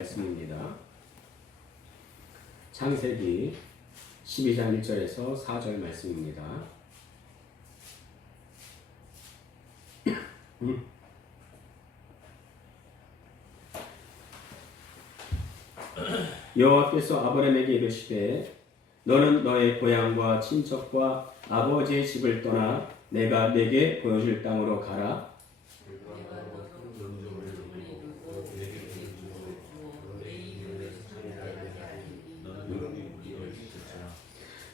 말씀입니다. 창세기 12장 1절에서 4절 말씀입니다. 음. 여호와께서 아브라함에게 이르시되 너는 너의 고향과 친척과 아버지의 집을 떠나 내가 내게 보여줄 땅으로 가라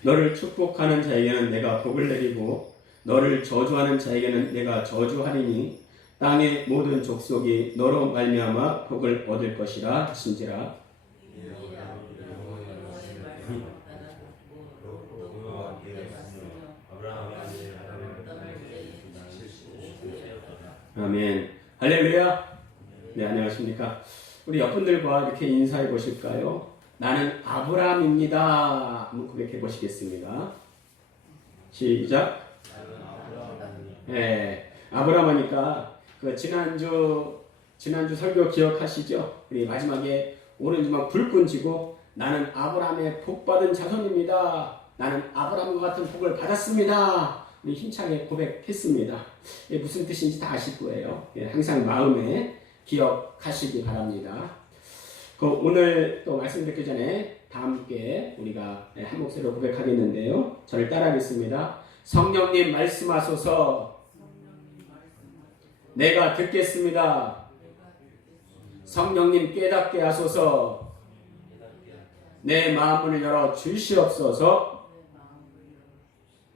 너를 축복하는 자에게는 내가 복을 내리고 너를 저주하는 자에게는 내가 저주하리니 땅의 모든 족속이 너로 말미암아 복을 얻을 것이라 하신지라. 아멘. 할렐루야. 네 안녕하십니까? 우리 옆분들과 이렇게 인사해 보실까요 나는 아브라함입니다 한번 고백해 보시겠습니다 시작 네, 아브라함 하니까 그 지난주 지난주 설교 기억하시죠? 우리 마지막에 오는 주막 불끈 지고 나는 아브라함의 복 받은 자손입니다. 나는 아브라함과 같은 복을 받았습니다. 힘차게 고백했습니다. 무슨 뜻인지 다 아실 거예요. 예, 항상 마음에 기억하시기 바랍니다. 그 오늘 또 말씀 듣기 전에 다 함께 우리가 네, 한 목소리로 고백하겠는데요. 저를 따라하겠습니다. 성령님 말씀하소서 내가 듣겠습니다. 성령님 깨닫게 하소서 내 마음을 열어 주시옵소서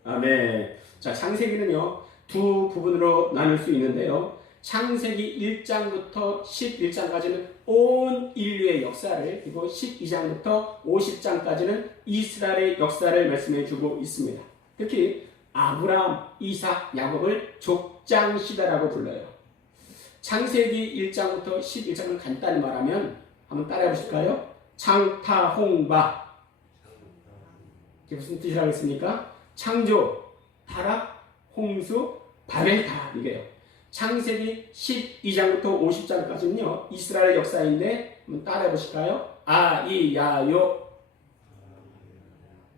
아멘. 자, 창세기는요, 두 부분으로 나눌 수 있는데요. 창세기 1장부터 11장까지는 온 인류의 역사를, 그리고 12장부터 50장까지는 이스라엘의 역사를 말씀해 주고 있습니다. 특히 아브라함, 이삭, 야곱을 족장시대라고 불러요. 창세기 1장부터 11장을 간단히 말하면 한번 따라해 보실까요? 창타홍바 이게 무슨 뜻이라고 했습니까? 창조, 타락, 홍수, 바벨타 이게요. 창세기 12장부터 50장까지는요 이스라엘 역사인데 한번 따라해 보실까요? 아이야요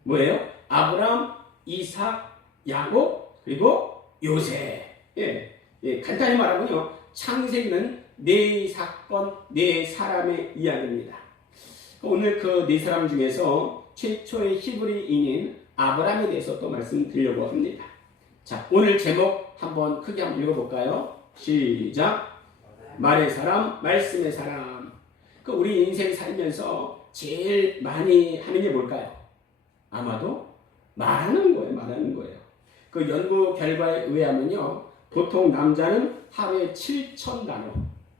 뭐예요? 아브람, 이삭, 야곱 그리고 요새 예, 예, 간단히 말하면요 창세기는 네 사건, 네 사람의 이야기입니다. 오늘 그 네 사람 중에서 최초의 히브리인인 아브라함에 대해서 또 말씀드리려고 합니다. 자, 오늘 제목 한번 크게 한번 읽어볼까요? 시작. 말의 사람, 말씀의 사람. 그 우리 인생 살면서 제일 많이 하는 게 뭘까요? 아마도 말하는 거예요, 말하는 거예요. 그 연구 결과에 의하면요, 보통 남자는 하루에 7천 단어,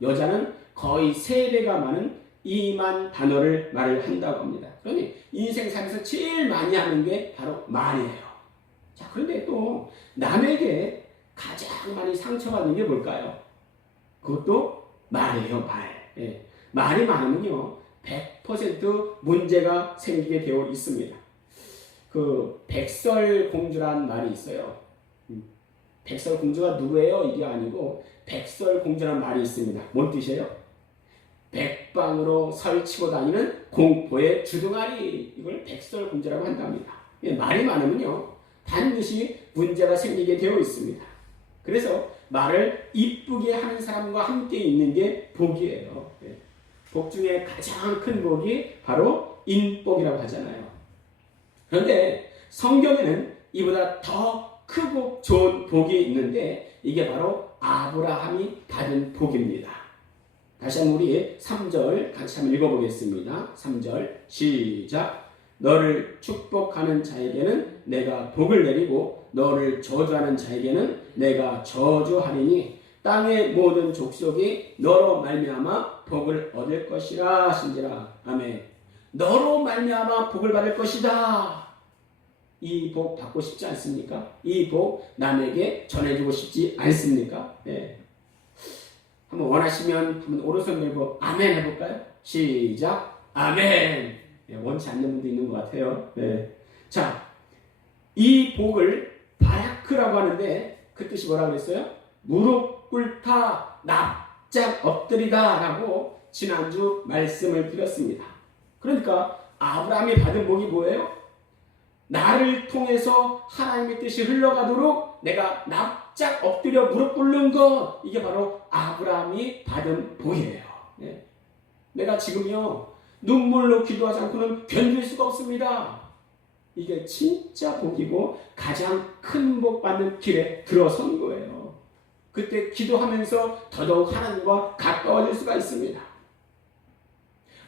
여자는 거의 3배가 많은 2만 단어를 말을 한다고 합니다. 그러니 인생 살면서 제일 많이 하는 게 바로 말이에요. 자, 그런데 또 남에게 가장 많이 상처받는 게 뭘까요? 그것도 말이에요, 말. 예. 말이 많으면요, 100% 문제가 생기게 되어 있습니다. 그 백설공주란 말이 있어요. 음. 백설공주가 누구예요? 이게 아니고 백설공주란 말이 있습니다. 뭔 뜻이에요? 백방으로 설치고 다니는 공포의 주둥아리 이걸 백설공주라고 한답니다. 예, 말이 많으면요 반드시 문제가 생기게 되어 있습니다. 그래서 말을 이쁘게 하는 사람과 함께 있는 게 복이에요. 예. 복 중에 가장 큰 복이 바로 인복이라고 하잖아요. 그런데 성경에는 이보다 더 크고 좋은 복이 있는데 이게 바로 아브라함이 받은 복입니다. 다시 한번 우리 3절 같이 한번 읽어보겠습니다. 3절 시작 너를 축복하는 자에게는 내가 복을 내리고 너를 저주하는 자에게는 내가 저주하리니 땅의 모든 족속이 너로 말미암아 복을 얻을 것이라 하신지라 아멘 너로 말미암아 복을 받을 것이다 이 복 받고 싶지 않습니까? 이 복 남에게 전해주고 싶지 않습니까? 네. 한번 원하시면 한번 오른손 들고 아멘 해볼까요? 시작 아멘 네, 원치 않는 분도 있는 것 같아요. 네. 자, 이 복을 바라크라고 하는데 그 뜻이 뭐라고 그랬어요? 무릎 꿇다 납작 엎드리다 라고 지난주 말씀을 드렸습니다. 그러니까 아브라함이 받은 복이 뭐예요? 나를 통해서 하나님의 뜻이 흘러가도록 내가 납작 엎드려 무릎 꿇는 것 이게 바로 아브라함이 받은 복이에요. 예. 내가 지금요 눈물로 기도하지 않고는 견딜 수가 없습니다. 이게 진짜 복이고 가장 큰 복 받는 길에 들어선 거예요. 그때 기도하면서 더더욱 하나님과 가까워질 수가 있습니다.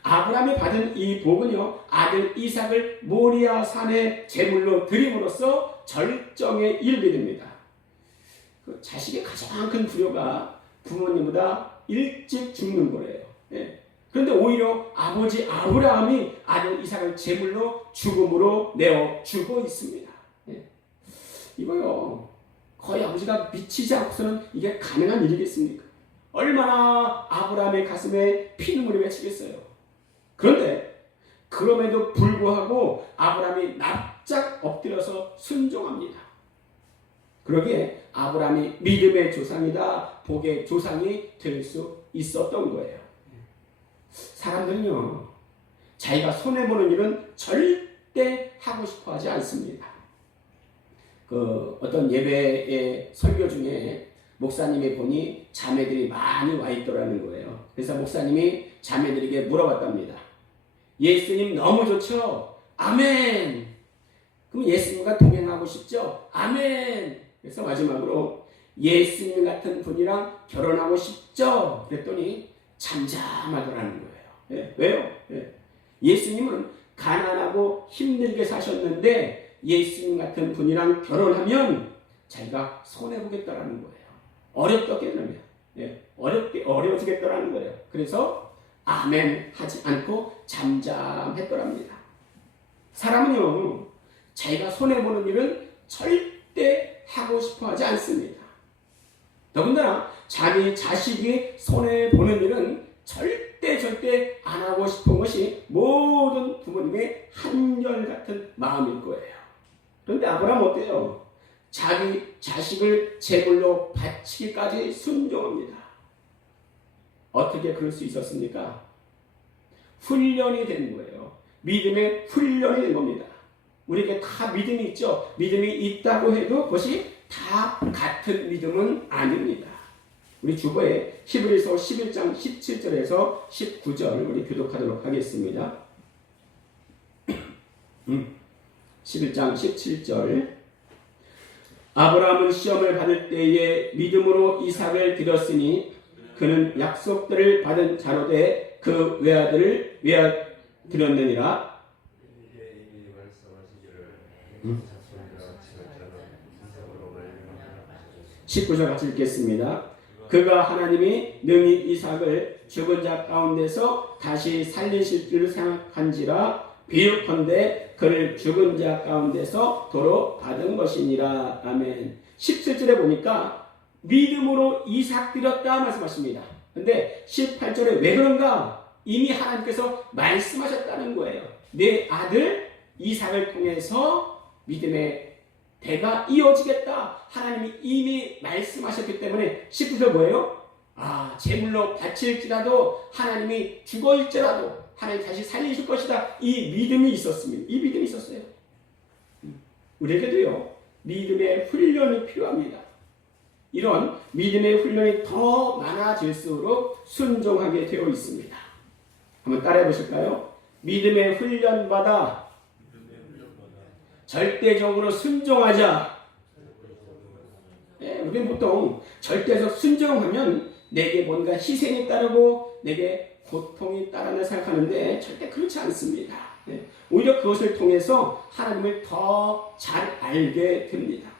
아브라함이 받은 이 복은요 아들 이삭을 모리아 산에 제물로 드림으로써 절정에 이르게 됩니다. 그 자식의 가장 큰 두려가 부모님보다 일찍 죽는 거래요. 예. 그런데 오히려 아버지 아브라함이 아들 이삭을 제물로 죽음으로 내어 주고 있습니다. 예. 이거요 거의 아버지가 미치지 않고서는 이게 가능한 일이겠습니까? 얼마나 아브라함의 가슴에 피눈물이 맺히겠어요. 그런데 그럼에도 불구하고 아브라함이 납작 엎드려서 순종합니다. 그러기에 아브라함이 믿음의 조상이다, 복의 조상이 될 수 있었던 거예요. 사람들은요, 자기가 손해보는 일은 절대 하고 싶어 하지 않습니다. 그 어떤 예배의 설교 중에 목사님이 보니 자매들이 많이 와 있더라는 거예요. 그래서 목사님이 자매들에게 물어봤답니다. 예수님 너무 좋죠? 아멘! 그럼 예수님과 동행하고 싶죠? 아멘! 그래서 마지막으로 예수님 같은 분이랑 결혼하고 싶죠? 그랬더니 잠잠하더라는 거예요. 예, 왜요? 예. 예수님은 가난하고 힘들게 사셨는데 예수님 같은 분이랑 결혼하면 자기가 손해보겠다라는 거예요. 어렵겠다면, 예, 어렵게, 어려워지겠다라는 거예요. 그래서 아멘 하지 않고 잠잠했더랍니다. 사람은요, 자기가 손해보는 일은 절대 하고 싶어 하지 않습니다. 더군다나 자기 자식이 손해 보는 일은 절대 절대 안 하고 싶은 것이 모든 부모님의 한결같은 마음일 거예요. 그런데 아브라함 어때요? 자기 자식을 제물로 바치기까지 순종합니다. 어떻게 그럴 수 있었습니까? 훈련이 된 거예요. 믿음의 훈련이 된 겁니다. 우리에게 다 믿음이 있죠. 믿음이 있다고 해도 그것이 다 같은 믿음은 아닙니다. 우리 주보에 히브리서 11장 17절에서 19절 우리 교독하도록 하겠습니다. 11장 17절 아브라함은 시험을 받을 때에 믿음으로 이삭을 드렸으니 그는 약속들을 받은 자로 돼그 외아들을 외아 드렸느니라. 음. 19절 같이 읽겠습니다. 그가 하나님이 능히 이삭을 죽은 자 가운데서 다시 살리실 줄 생각한지라 비유컨대 그를 죽은 자 가운데서 도로 받은 것이니라. 아멘. 17절에 보니까 믿음으로 이삭 드렸다 말씀하십니다. 근데 18절에 왜 그런가? 이미 하나님께서 말씀하셨다는 거예요. 내 아들 이삭을 통해서 믿음의 대가 이어지겠다. 하나님이 이미 말씀하셨기 때문에 19절 뭐예요? 아, 제물로 바칠지라도 하나님이 죽어일지라도 하나님 다시 살리실 것이다. 이 믿음이 있었습니다. 이 믿음이 있었어요. 우리에게도요, 믿음의 훈련이 필요합니다. 이런 믿음의 훈련이 더 많아질수록 순종하게 되어 있습니다. 한번 따라해 보실까요? 믿음의 훈련받아 절대적으로 순종하자. 예, 우리는 보통 절대적 순종하면 내게 뭔가 희생이 따르고 내게 고통이 따른다 생각하는데 절대 그렇지 않습니다. 예, 오히려 그것을 통해서 하나님을 더 잘 알게 됩니다.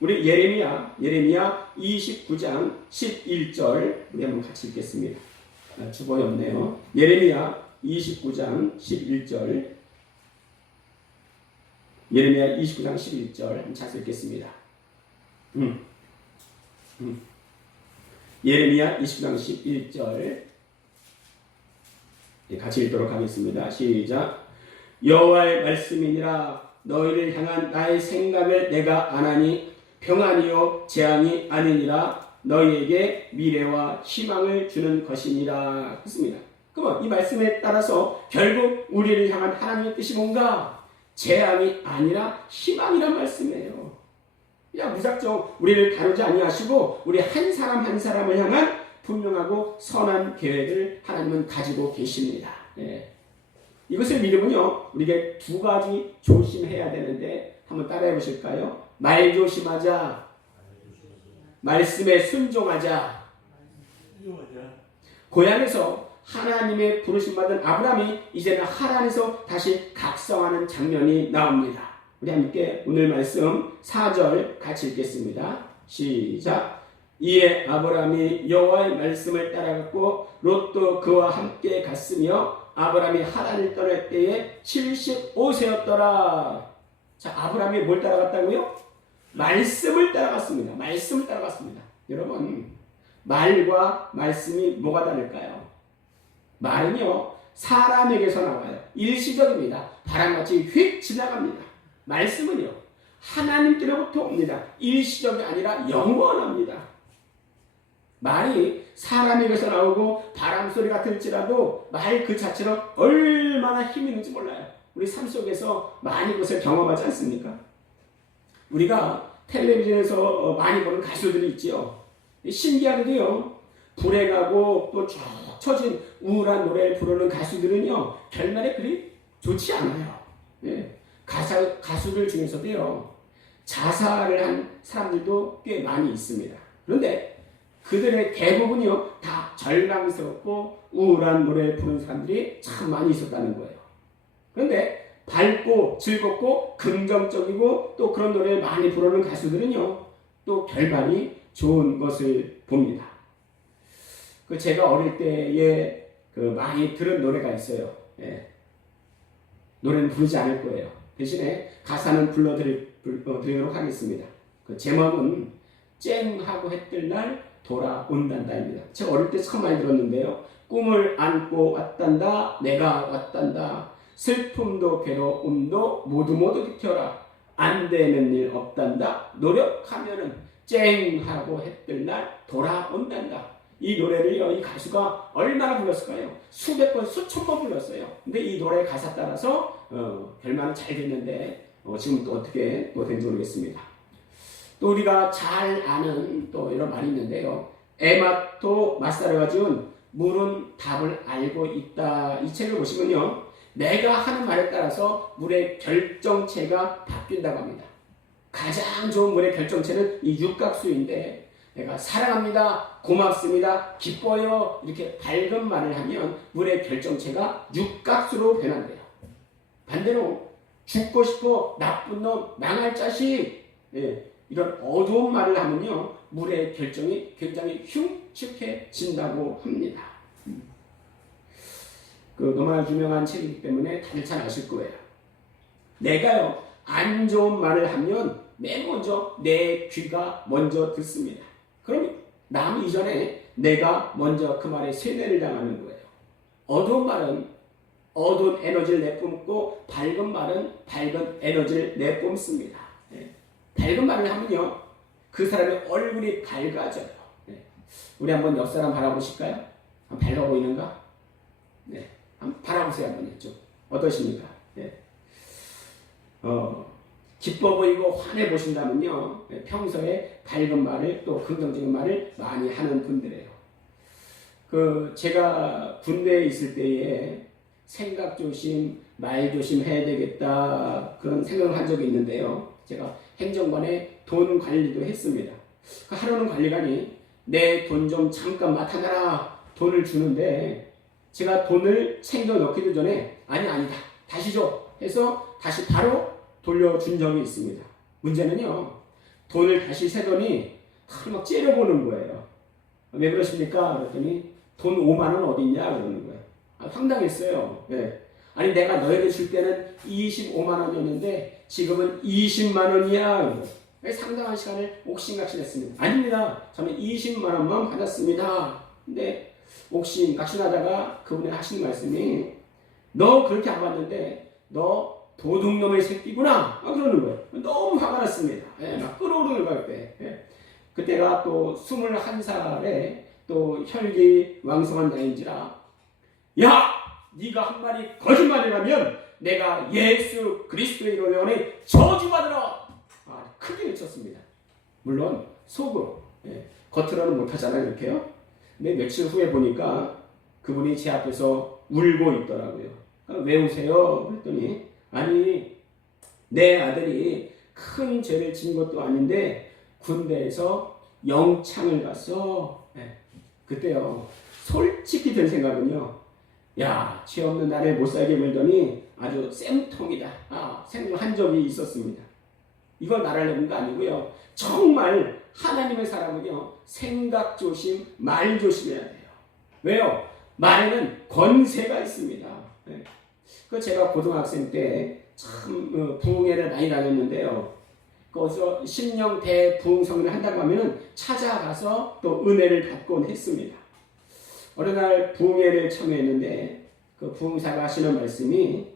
우리 예레미야, 예레미야 29장 11절 우리 한번 같이 읽겠습니다. 아, 주보에 없네요. 예레미야 29장 11절 예레미야 29장 11절 한번 같이 읽겠습니다. 음. 음. 예레미야 29장 11절 같이 읽도록 하겠습니다. 시작. 여호와의 말씀이니라 너희를 향한 나의 생각을 내가 아나니 평안이요 재앙이 아니니라 너희에게 미래와 희망을 주는 것이니라 했습니다. 그러면 이 말씀에 따라서 결국 우리를 향한 하나님의 뜻이 뭔가 재앙이 아니라 희망이란 말씀이에요. 그냥 무작정 우리를 다루지 아니하시고 우리 한 사람 한 사람을 향한 분명하고 선한 계획을 하나님은 가지고 계십니다. 예. 이것을 믿으면요, 우리에게 두 가지 조심해야 되는데 한번 따라해 보실까요? 말 조심하자, 말씀에 순종하자. 고향에서 하나님의 부르심 받은 아브라함이 이제는 하란에서 다시 각성하는 장면이 나옵니다. 우리 함께 오늘 말씀 4절 같이 읽겠습니다. 시작. 이에 아브라함이 여호와의 말씀을 따라갔고 롯도 그와 함께 갔으며 아브라함이 하란을 떠날 때에 75세였더라. 자, 아브라함이 뭘 따라갔다고요? 말씀을 따라갔습니다. 말씀을 따라갔습니다. 여러분, 말과 말씀이 뭐가 다를까요? 말은요, 사람에게서 나와요. 일시적입니다. 바람같이 휙 지나갑니다. 말씀은요, 하나님께로부터 옵니다. 일시적이 아니라 영원합니다. 말이 사람에게서 나오고 바람 소리가 들지라도 말 그 자체로 얼마나 힘이 있는지 몰라요. 우리 삶 속에서 많이 그것을 경험하지 않습니까? 우리가 텔레비전에서 많이 보는 가수들이 있지요. 신기하게도요, 불행하고 또쭉 처진 우울한 노래를 부르는 가수들은요, 결말에 그리 좋지 않아요. 예. 가사, 가수들 중에서도요, 자살을 한 사람들도 꽤 많이 있습니다. 그런데 그들의 대부분이요, 다 절망스럽고 우울한 노래를 부르는 사람들이 참 많이 있었다는 거예요. 그런데 밝고 즐겁고 긍정적이고 또 그런 노래를 많이 부르는 가수들은요, 또 결말이 좋은 것을 봅니다. 그 제가 어릴 때에 그 많이 들은 노래가 있어요. 예. 노래는 부르지 않을 거예요. 대신에 가사는 불러드리도록 하겠습니다. 그 제목은 쨍하고 해뜰 날 돌아온단다입니다. 제가 어릴 때 처음 많이 들었는데요. 꿈을 안고 왔단다, 내가 왔단다. 슬픔도 괴로움도 모두 모두 비켜라. 안 되는 일 없단다. 노력하면은 쨍하고 해뜰 날 돌아온단다. 이 노래를요, 이 가수가 얼마나 불렀을까요? 수백 번, 수천 번 불렀어요. 근데 이 노래 가사 따라서, 어, 결말은 잘 됐는데, 어, 지금 또 어떻게 또 된지 모르겠습니다. 또 우리가 잘 아는 또 이런 말이 있는데요. 에마토 마사르가 지은 물은 답을 알고 있다. 이 책을 보시면요. 내가 하는 말에 따라서 물의 결정체가 바뀐다고 합니다. 가장 좋은 물의 결정체는 이 육각수인데 내가 사랑합니다, 고맙습니다, 기뻐요 이렇게 밝은 말을 하면 물의 결정체가 육각수로 변한대요. 반대로 죽고 싶어, 나쁜 놈, 망할 자식 예, 이런 어두운 말을 하면요 물의 결정이 굉장히 흉측해진다고 합니다. 그 너무나 유명한 책이기 때문에 다들 잘 아실 거예요. 내가요 안 좋은 말을 하면 맨 먼저 내 귀가 먼저 듣습니다. 남 이전에 내가 먼저 그 말에 세뇌를 당하는 거예요. 어두운 말은 어두운 에너지를 내뿜고 밝은 말은 밝은 에너지를 내뿜습니다. 예. 밝은 말을 하면요 그 사람의 얼굴이 밝아져요. 예. 우리 한번 옆 사람 바라보실까요? 밝아 보이는가? 네. 한번 바라보세요 한번 좀 어떠십니까? 예. 어, 기뻐 보이고 환해 보신다면요 예, 평소에 밝은 말을 또 긍정적인 말을 많이 하는 분들이에요. 그 제가 군대에 있을 때에 생각 조심, 말 조심 해야 되겠다 그런 생각을 한 적이 있는데요. 제가 행정관에 돈 관리도 했습니다. 그 하루는 관리관이 내 돈 좀 잠깐 맡아놔라 돈을 주는데 제가 돈을 챙겨 넣기도 전에 아니 아니다 다시 줘 해서 다시 바로 돌려준 적이 있습니다. 문제는요 돈을 다시 세더니 막 째려보는 거예요. 왜 그러십니까? 그랬더니 돈 5만 원 어디 있냐 그러는 거예요. 아, 황당했어요. 네. 아니 내가 너에게 줄 때는 25만 원이었는데 지금은 20만 원이야. 상당한 시간을 옥신각신했습니다. 아닙니다. 저는 20만 원만 받았습니다. 근데 옥신각신하다가 그분이 하시는 말씀이 너 그렇게 안 받는데 너 도둑놈의 새끼구나 아, 그러는 거예요. 너무 화가 났습니다. 예, 막 끓어오르는 거예요. 예. 그때가 또 21살에 또 혈기 왕성한 나인지라 야 네가 한 말이 거짓말이라면 내가 예수 그리스도의 영원히 저주받으라 아, 크게 외쳤습니다 물론 속으로 예, 겉으로는 못하잖아요 이렇게요 근데 며칠 후에 보니까 그분이 제 앞에서 울고 있더라고요 아, 왜 우세요? 그랬더니 아니 내 아들이 큰 죄를 진 것도 아닌데 군대에서 영창을 갔어. 예, 그때요. 솔직히 든 생각은요. 야, 죄 없는 나를 못 살게 물더니 아주 쌤통이다. 아, 생각한 적이 있었습니다. 이걸 말하려는 거 아니고요. 정말 하나님의 사람은요. 생각 조심, 말 조심해야 돼요. 왜요? 말에는 권세가 있습니다. 예. 그 제가 고등학생 때참 어, 부흥회를 많이 다녔는데요. 거기서 신령 대부흥성을 한다고 하면은 찾아가서 또 은혜를 받곤 했습니다. 어느 날 부흥회를 참여했는데 그 부흥사가 하시는 말씀이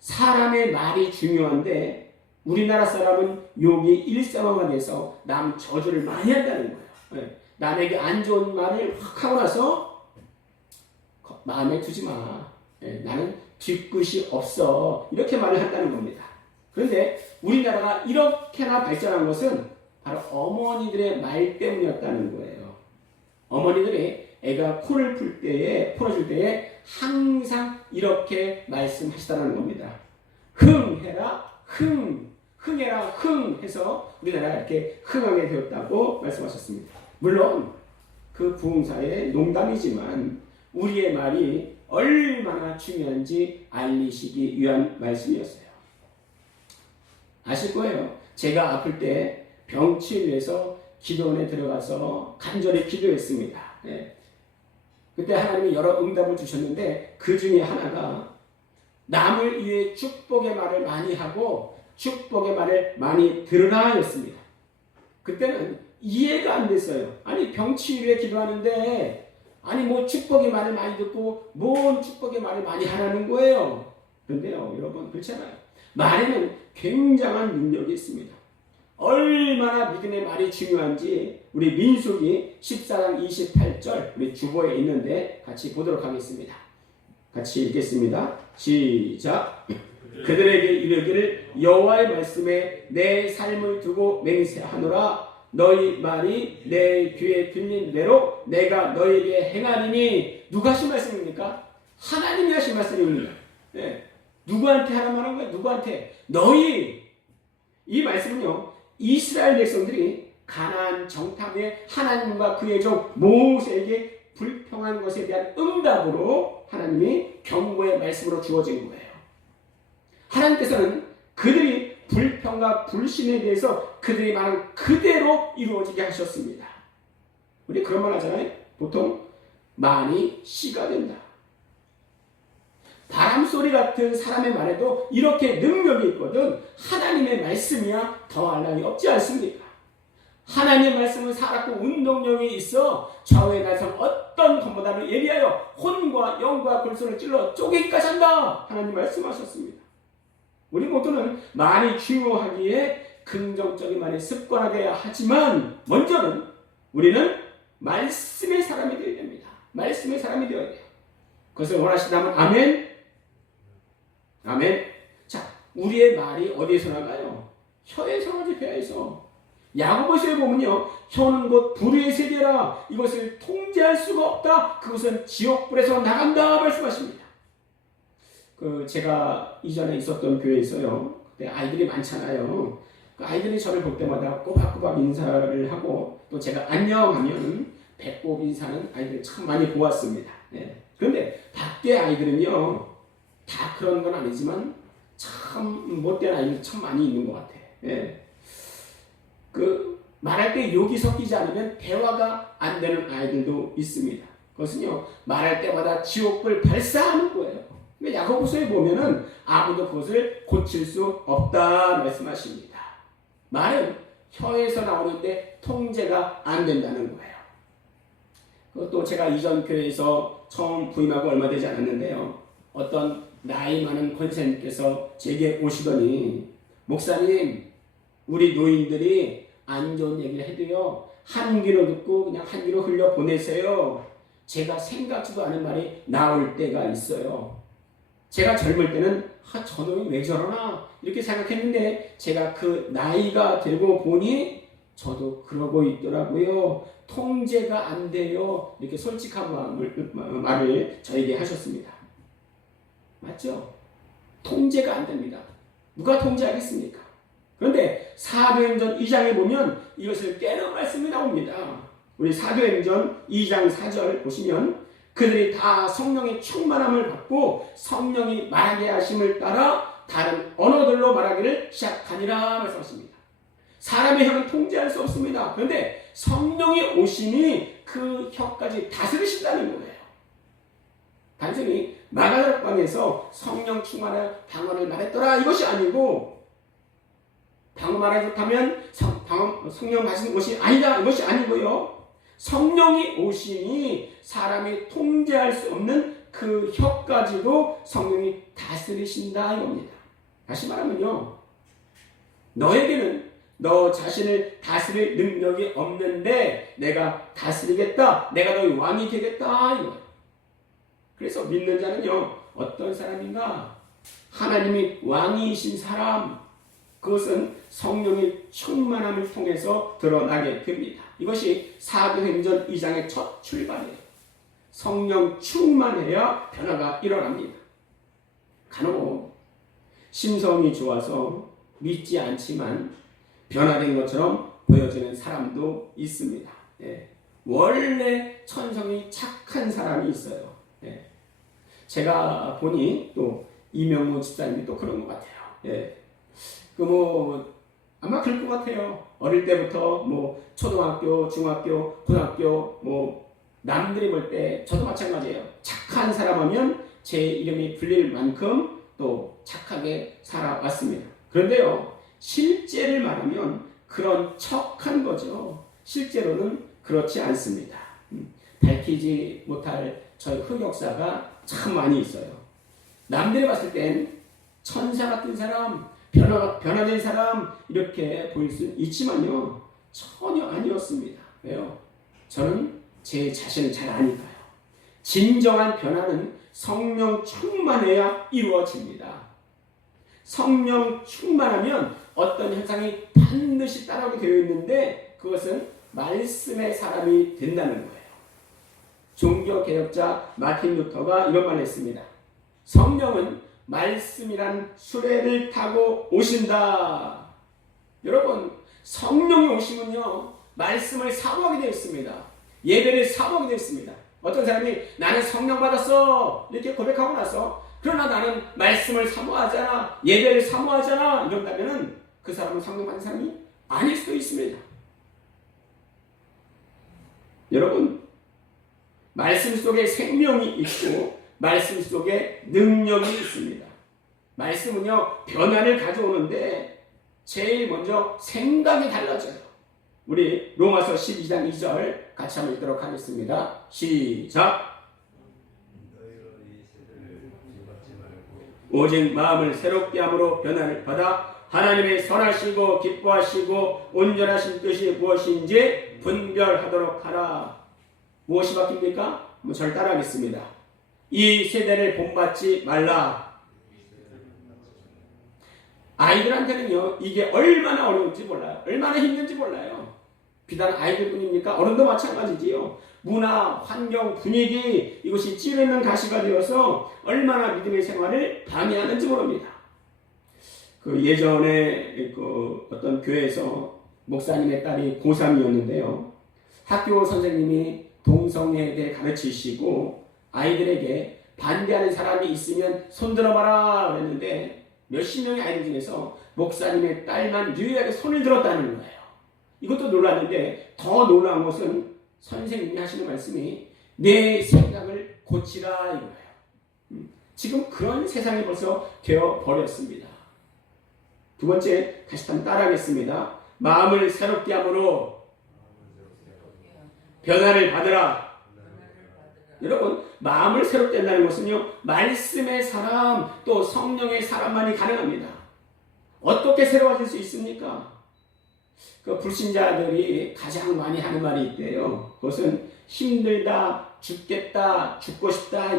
사람의 말이 중요한데 우리나라 사람은 욕이 일상화돼서 남 저주를 많이 한다는 거예요. 예. 남에게 안 좋은 말을 확 하고 나서 거- 마음에 두지 마. 예, 나는 뒤끝이 없어. 이렇게 말을 한다는 겁니다. 그런데 우리나라가 이렇게나 발전한 것은 바로 어머니들의 말 때문이었다는 거예요. 어머니들이 애가 코를 풀 때에, 풀어줄 때에 항상 이렇게 말씀하시다는 겁니다. 흥 해라, 흥, 흥해라, 흥 해서 우리나라가 이렇게 흥하게 되었다고 말씀하셨습니다. 물론 그 부흥사의 농담이지만 우리의 말이 얼마나 중요한지 알리시기 위한 말씀이었어요. 아실 거예요. 제가 아플 때 병치를 위해서 기도원에 들어가서 간절히 기도했습니다. 예. 그때 하나님이 여러 응답을 주셨는데 그 중에 하나가 남을 위해 축복의 말을 많이 하고 축복의 말을 많이 들으라 였습니다. 그때는 이해가 안 됐어요. 아니 병치유에 기도하는데 아니 뭐 축복의 말을 많이 듣고 뭔 축복의 말을 많이 하라는 거예요. 그런데요 여러분 그렇잖아요. 말에는 굉장한 능력이 있습니다. 얼마나 믿음의 말이 중요한지 우리 민수기 14장 28절 우리 주보에 있는데 같이 보도록 하겠습니다. 같이 읽겠습니다. 시작. 그들에게 이르기를 여호와의 말씀에 내 삶을 두고 맹세하노라 너희 말이 내 귀에 들린 대로 내가 너에게 행하리니 누가 하신 말씀입니까? 하나님이 하신 말씀입니다. 네. 누구한테 하라 말한 거예요? 누구한테? 너희 이 말씀은요 이스라엘 백성들이 가나안 정탐에 하나님과 그의 종 모세에게 불평한 것에 대한 응답으로 하나님이 경고의 말씀으로 주어진 거예요. 하나님께서는 그들이 불평과 불신에 대해서 그들이 말한 그대로 이루어지게 하셨습니다. 우리 그런 말 하잖아요. 보통 많이 씨가 된다. 바람 소리 같은 사람의 말에도 이렇게 능력이 있거든 하나님의 말씀이야 더할 나위 없지 않습니까? 하나님의 말씀은 살았고 운동력이 있어 좌우의 날선 어떤 것보다도 예리하여 혼과 영과 골선을 찔러 쪼개기까지 한다 하나님 말씀하셨습니다. 우리 모두는 말이 중요하기에 긍정적인 말에 습관화되어야 하지만 먼저는 우리는 말씀의 사람이 되어야 됩니다. 말씀의 사람이 되어야 돼요. 그것을 원하신다면 아멘. 아멘. 자, 우리의 말이 어디에서 나가요? 혀에서 나지 폐에서. 야고보서에 보면요, 혀는 곧 불의 세계라 이것을 통제할 수가 없다. 그것은 지옥불에서 나간다 말씀하십니다. 그 제가 이전에 있었던 교회에서요, 그때 아이들이 많잖아요. 그 아이들이 저를 볼 때마다 꼬박꼬박 인사를 하고 또 제가 안녕하면 배꼽 인사는 아이들 참 많이 보았습니다. 네. 그런데 밖에 아이들은요, 다 그런 건 아니지만 참 못된 아이들 참 많이 있는 것 같아. 예. 그 말할 때 욕이 섞이지 않으면 대화가 안 되는 아이들도 있습니다. 그것은요 말할 때마다 지옥불 발사하는 거예요. 근데 야고보서에 보면은 아무도 그것을 고칠 수 없다 말씀하십니다. 말은 혀에서 나오는데 통제가 안 된다는 거예요. 그것도 제가 이전 교회에서 처음 부임하고 얼마 되지 않았는데요. 어떤 나이 많은 권사님께서 제게 오시더니 목사님 우리 노인들이 안 좋은 얘기를 해도요 한 귀로 듣고 그냥 한 귀로 흘려 보내세요. 제가 생각지도 않은 말이 나올 때가 있어요. 제가 젊을 때는 아, 저놈이 왜 저러나 이렇게 생각했는데 제가 그 나이가 들고 보니 저도 그러고 있더라고요. 통제가 안 돼요. 이렇게 솔직한 마음을, 말을 저에게 하셨습니다. 맞죠? 통제가 안 됩니다. 누가 통제하겠습니까? 그런데 사도행전 2장에 보면 이것을 깨는 말씀이 나옵니다. 우리 사도행전 2장 4절 보시면 그들이 다 성령의 충만함을 받고 성령이 말하게 하심을 따라 다른 언어들로 말하기를 시작하니라 말씀하십니다. 사람의 혀는 통제할 수 없습니다. 그런데 성령이 오심이 그 혀까지 다스리신다는 거예요. 단순히 마가다락 방에서 성령 충만한 방언을 말했더라 이것이 아니고 방언 말하지 못하면 성, 성령 마시는 것이 아니다 이것이 아니고요. 성령이 오시니 사람이 통제할 수 없는 그 혀까지도 성령이 다스리신다 이겁니다. 다시 말하면요. 너에게는 너 자신을 다스릴 능력이 없는데 내가 다스리겠다. 내가 너의 왕이 되겠다. 이거예요. 그래서 믿는 자는요. 어떤 사람인가? 하나님이 왕이신 사람. 그것은 성령의 충만함을 통해서 드러나게 됩니다. 이것이 사도행전 2장의 첫 출발이에요. 성령 충만해야 변화가 일어납니다. 간혹 심성이 좋아서 믿지 않지만 변화된 것처럼 보여지는 사람도 있습니다. 예. 원래 천성이 착한 사람이 있어요. 예. 제가 보니 또 이명무 집사님이 또 그런 것 같아요. 예. 그뭐 아마 그럴 것 같아요. 어릴 때부터 뭐 초등학교, 중학교, 고등학교 뭐 남들이 볼때 저도 마찬가지예요. 착한 사람 하면 제 이름이 불릴 만큼 또 착하게 살아왔습니다. 그런데요, 실제를 말하면 그런 척한 거죠. 실제로는 그렇지 않습니다. 음, 밝히지 못할 저희 흑역사가 참 많이 있어요. 남들이 봤을 땐 천사 같은 사람, 변화, 변화된 사람 이렇게 보일 수 있지만요 전혀 아니었습니다. 왜요? 저는 제 자신을 잘 아니까요. 진정한 변화는 성령 충만해야 이루어집니다. 성령 충만하면 어떤 현상이 반드시 따라오게 되어 있는데 그것은 말씀의 사람이 된다는 거예요. 종교 개혁자 마틴 루터가 이런 말을 했습니다. 성령은 말씀이란 수레를 타고 오신다. 여러분, 성령이 오시면요, 말씀을 사모하게 되어 있습니다. 예배를 사모하게 되어 있습니다. 어떤 사람이 나는 성령 받았어. 이렇게 고백하고 나서, 그러나 나는 말씀을 사모하잖아. 예배를 사모하잖아. 이런다면은 그 사람은 성령 받은 사람이 아닐 수도 있습니다. 여러분, 말씀 속에 생명이 있고, 말씀 속에 능력이 있습니다. 말씀은요, 변화를 가져오는데 제일 먼저 생각이 달라져요. 우리 로마서 12장 2절 같이 한번 읽도록 하겠습니다. 시작. 오직 마음을 새롭게 함으로 변화를 받아 하나님의 선하시고 기뻐하시고 온전하신 뜻이 무엇인지 분별하도록 하라. 무엇이 바뀝니까? 한번 절 따라하겠습니다. 이 세대를 본받지 말라. 아이들한테는요, 이게 얼마나 어려운지 몰라요. 얼마나 힘든지 몰라요. 비단 아이들뿐입니까? 어른도 마찬가지지요. 문화, 환경, 분위기, 이것이 찌르는 가시가 되어서 얼마나 믿음의 생활을 방해하는지 모릅니다. 그 예전에 그 어떤 교회에서 목사님의 딸이 고3이었는데요. 학교 선생님이 동성애에 대해 가르치시고 아이들에게 반대하는 사람이 있으면 손들어 봐라 그랬는데 몇십 명의 아이들 중에서 목사님의 딸만 유일하게 손을 들었다는 거예요. 이것도 놀랐는데 더 놀라운 것은 선생님이 하시는 말씀이 내 생각을 고치라 이거예요. 음, 지금 그런 세상이 벌써 되어 버렸습니다. 두 번째 다시 한번 따라하겠습니다. 마음을 새롭게 함으로 변화를 받으라. 여러분 마음을 새롭게 한다는 것은요 말씀의 사람 또 성령의 사람만이 가능합니다. 어떻게 새로워질 수 있습니까? 그 불신자들이 가장 많이 하는 말이 있대요. 그것은 힘들다, 죽겠다, 죽고 싶다.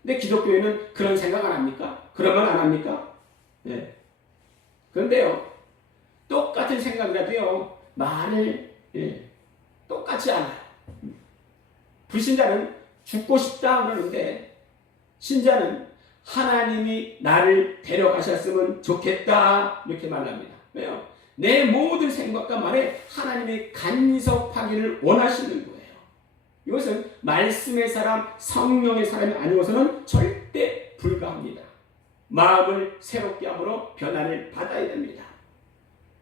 근데 기독교에는 그런 생각 안 합니까? 그런 건안 합니까? 네. 그런데요, 똑같은 생각이라도요, 말을 예, 똑같지 않아요. 불신자는 죽고 싶다 그러는데, 신자는 하나님이 나를 데려가셨으면 좋겠다 이렇게 말합니다. 왜요? 내 모든 생각과 말에 하나님의 간섭하기를 원하시는 거예요. 이것은 말씀의 사람, 성령의 사람이 아니고서는 절대 불가합니다. 마음을 새롭게 함으로 변화를 받아야 됩니다.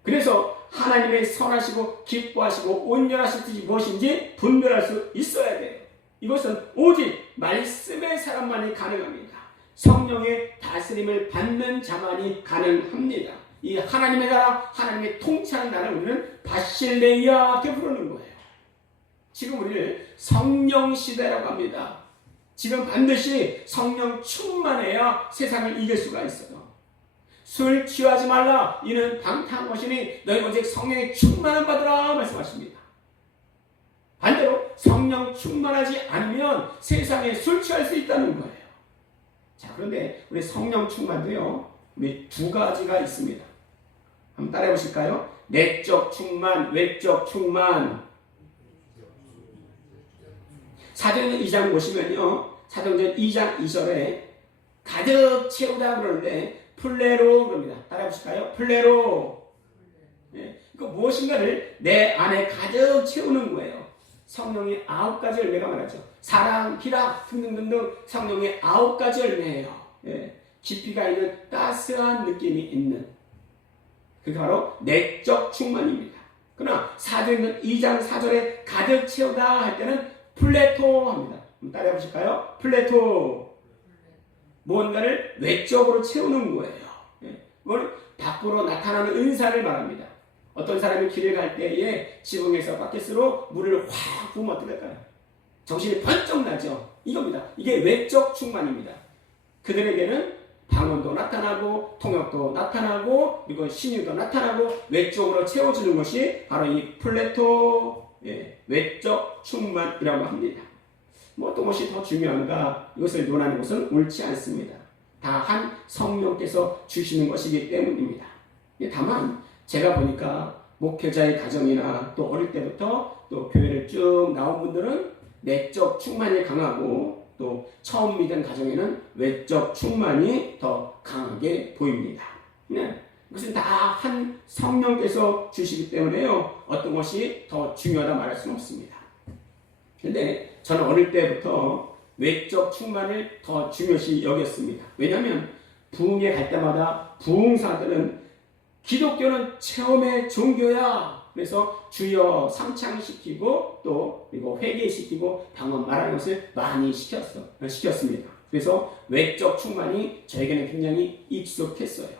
그래서 하나님의 선하시고 기뻐하시고 온전하신 뜻이 무엇인지 분별할 수 있어야 돼요. 이것은 오직 말씀의 사람만이 가능합니다. 성령의 다스림을 받는 자만이 가능합니다. 이 하나님의 나라, 하나님의 통치하는 나라를 우리는 바실레이아 이렇게 부르는 거예요. 지금 우리를 성령 시대라고 합니다. 지금 반드시 성령 충만해야 세상을 이길 수가 있어요. 술 취하지 말라. 이는 방탕한 것이니 너희 오직 성령의 충만을 받으라 말씀하십니다. 반대로 성령 충만하지 않으면 세상에 술 취할 수 있다는 거예요. 자, 그런데 우리 성령 충만도요. 우리 두 가지가 있습니다. 한번 따라해 보실까요? 내적 충만, 외적 충만. 사도행전 2장 보시면요. 사도행전 2장 2절에 가득 채우다 그러는데 플레로 그럽니다. 따라해 보실까요? 플레로. 예, 그 무엇인가를 내 안에 가득 채우는 거예요. 성령의 아홉 가지 열매가 말하죠. 사랑, 희락 등등등등 성령의 아홉 가지 열매예요. 예, 깊이가 있는 따스한 느낌이 있는 그게 바로 내적 충만입니다. 그러나 사도행전 2장 4절에 가득 채우다 할 때는 플레토 합니다. 따라해 보실까요? 플레토. 뭔가를 외적으로 채우는 거예요. 예, 그걸 밖으로 나타나는 은사를 말합니다. 어떤 사람이 길을 갈 때에 지붕에서 바켓으로 물을 확 부으면 어떻게 될까요? 정신이 번쩍 나죠. 이겁니다. 이게 외적 충만입니다. 그들에게는 방언도 나타나고 통역도 나타나고 그리고 신유도 나타나고 외적으로 채워주는 것이 바로 이 플레토 예, 외적 충만이라고 합니다. 뭐 어떤 것이 더 중요한가 이것을 논하는 것은 옳지 않습니다. 다 한 성령께서 주시는 것이기 때문입니다. 예, 다만 제가 보니까 목회자의 가정이나 또 어릴 때부터 또 교회를 쭉 나온 분들은 내적 충만이 강하고 또 처음 믿은 가정에는 외적 충만이 더 강하게 보입니다. 네. 이것은 다 한 성령께서 주시기 때문에요. 어떤 것이 더 중요하다 말할 수는 없습니다. 근데 저는 어릴 때부터 외적 충만을 더 중요시 여겼습니다. 왜냐하면 부흥에 갈 때마다 부흥사들은 기독교는 체험의 종교야. 그래서 주여 상창시키고 또 그리고 회개시키고 방언 말하는 것을 많이 시켰어 시켰습니다. 그래서 외적 충만이 저에게는 굉장히 익숙했어요.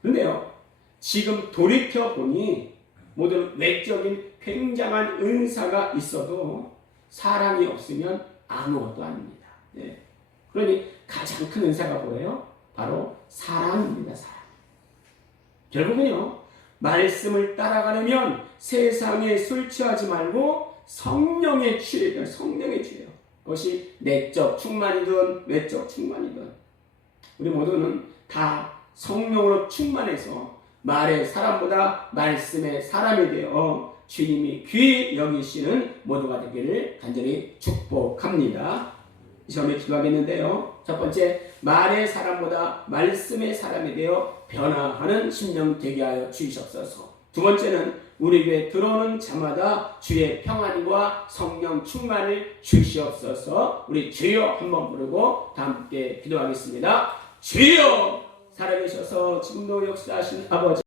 그런데요, 지금 돌이켜 보니 모든 외적인 굉장한 은사가 있어도 사랑이 없으면 아무것도 아닙니다. 네. 그러니 가장 큰 은사가 뭐예요? 바로 사랑입니다. 사랑. 결국은요, 말씀을 따라가려면 세상에 술 취하지 말고 성령에 돼요. 성령에 취해요. 그것이 내적 충만이든 외적 충만이든 우리 모두는 다 성령으로 충만해서 말의 사람보다 말씀의 사람이 되어 주님이 귀히 여기시는 모두가 되기를 간절히 축복합니다. 이 시간에 기도하겠는데요. 첫 번째, 말의 사람보다 말씀의 사람이 되어 변화하는 심령 되게 하여 주시옵소서. 두 번째는 우리 교회 들어오는 자마다 주의 평안과 성령 충만을 주시옵소서. 우리 주여 한번 부르고 다 함께 기도하겠습니다. 주여 살아계셔서 지금도 역사하신 아버지